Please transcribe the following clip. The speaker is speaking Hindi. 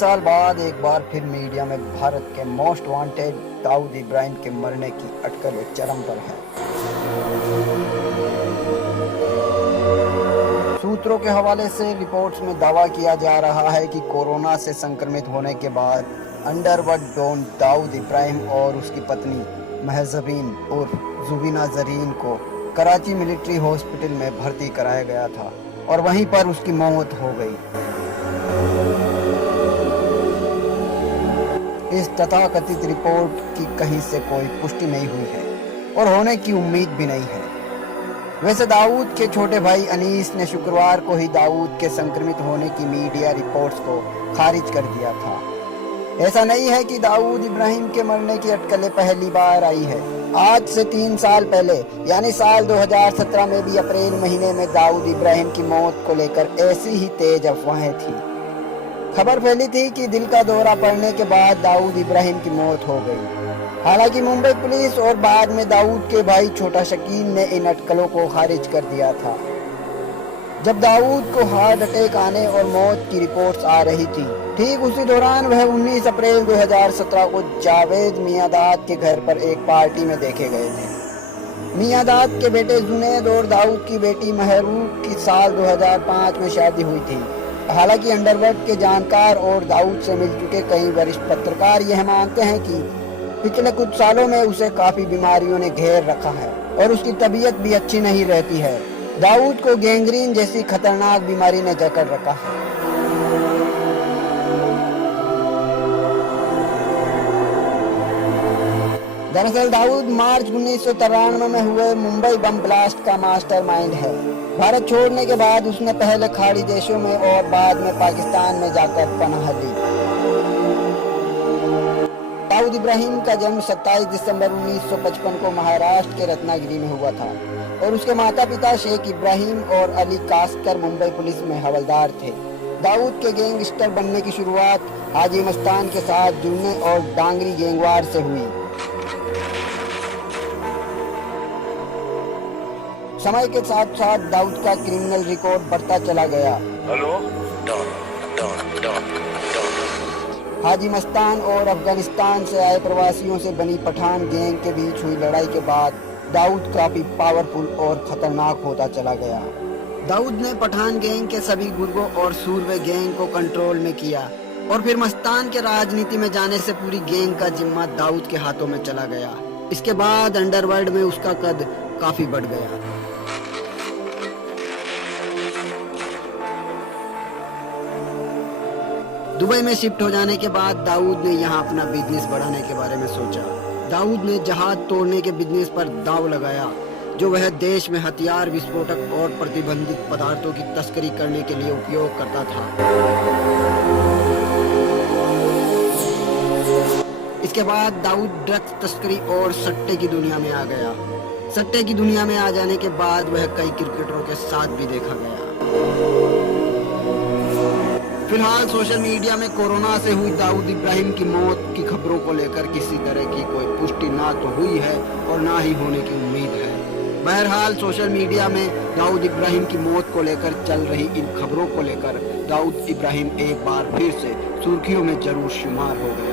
साल बाद एक बार फिर मीडिया में भारत के मोस्ट वांटेड दाऊद इब्राहिम के मरने की अटकलें चरम पर हैं। सूत्रों के हवाले से रिपोर्ट्स में दावा किया जा रहा है कि कोरोना से संक्रमित होने के बाद अंडरवर्ल्ड डॉन दाऊद इब्राहिम और उसकी पत्नी महजबीन उर्फ जुबीना जरीन को कराची मिलिट्री हॉस्पिटल में भर्ती कराया गया था और वहीं पर उसकी मौत हो गई। इस तथाकथित रिपोर्ट की कहीं से कोई पुष्टि नहीं हुई है और होने की उम्मीद भी नहीं है। वैसे दाऊद के छोटे भाई अनीस ने शुक्रवार को ही दाऊद के संक्रमित होने की मीडिया रिपोर्ट्स को खारिज कर दिया था। ऐसा नहीं है कि दाऊद इब्राहिम के मरने की अटकलें पहली बार आई है। आज से 3 साल पहले यानी साल 2017 में भी अप्रैल महीने में दाऊद इब्राहिम की मौत को लेकर ऐसी ही तेज अफवाहें थी। खबर फैली थी कि दिल का दौरा पड़ने के बाद दाऊद इब्राहिम की मौत हो गई। हालांकि मुंबई पुलिस और बाद में दाऊद के भाई छोटा शकील ने इन अटकलों को खारिज कर दिया था। जब दाऊद को हार्ट अटैक आने और मौत की रिपोर्ट्स आ रही थी, ठीक उसी दौरान वह 19 अप्रैल 2017 को जावेद मियादाद के घर पर एक पार्टी में देखे गए थे। मियादाद के बेटे जुनैद और दाऊद की बेटी महरूब की साल 2005 में शादी हुई थी। हालांकि अंडरवर्ल्ड के जानकार और दाऊद से मिल चुके कई वरिष्ठ पत्रकार यह मानते हैं कि पिछले कुछ सालों में उसे काफी बीमारियों ने घेर रखा है और उसकी तबीयत भी अच्छी नहीं रहती है। दाऊद को गैंग्रीन जैसी खतरनाक बीमारी ने जकड़ रखा है। दरअसल दाऊद मार्च 1993 में हुए मुंबई बम ब्लास्ट का मास्टरमाइंड है। भारत छोड़ने के बाद उसने पहले खाड़ी देशों में और बाद में पाकिस्तान में जाकर पनाह ली। दाऊद इब्राहिम का जन्म 27 दिसंबर 1955 को महाराष्ट्र के रत्नागिरी में हुआ था और उसके माता पिता शेख इब्राहिम और अली कास्कर मुंबई पुलिस में हवलदार थे। दाऊद के गैंगस्टर बनने की शुरुआत हाजी मस्तान के साथ जुड़ने और डांगरी गैंगवार से हुई। समय के साथ साथ दाऊद का क्रिमिनल रिकॉर्ड बढ़ता चला गया। हाजी मस्तान और अफगानिस्तान से आए प्रवासियों से बनी पठान गैंग के बीच हुई लड़ाई के बाद दाऊद काफी पावरफुल और खतरनाक होता चला गया। दाऊद ने पठान गैंग के सभी गुर्गों और सूरवे गैंग को कंट्रोल में किया और फिर मस्तान के राजनीति में जाने से पूरी गैंग का जिम्मा दाऊद के हाथों में चला गया। इसके बाद अंडरवर्ल्ड में उसका कद काफी बढ़ गया। दुबई में शिफ्ट हो जाने के बाद दाऊद ने यहाँ अपना बिजनेस बढ़ाने के बारे में सोचा। दाऊद ने जहाज तोड़ने के बिजनेस पर दांव लगाया जो वह देश में हथियार, विस्फोटक और प्रतिबंधित पदार्थों की तस्करी करने के लिए उपयोग करता था। इसके बाद दाऊद ड्रग्स तस्करी और सट्टे की दुनिया में आ गया। सट्टे की दुनिया में आ जाने के बाद वह कई क्रिकेटरों के साथ भी देखा गया। फिलहाल सोशल मीडिया में कोरोना से हुई दाऊद इब्राहिम की मौत की खबरों को लेकर किसी तरह की कोई पुष्टि ना तो हुई है और ना ही होने की उम्मीद है। बहरहाल सोशल मीडिया में दाऊद इब्राहिम की मौत को लेकर चल रही इन खबरों को लेकर दाऊद इब्राहिम एक बार फिर से सुर्खियों में जरूर शुमार हो गए।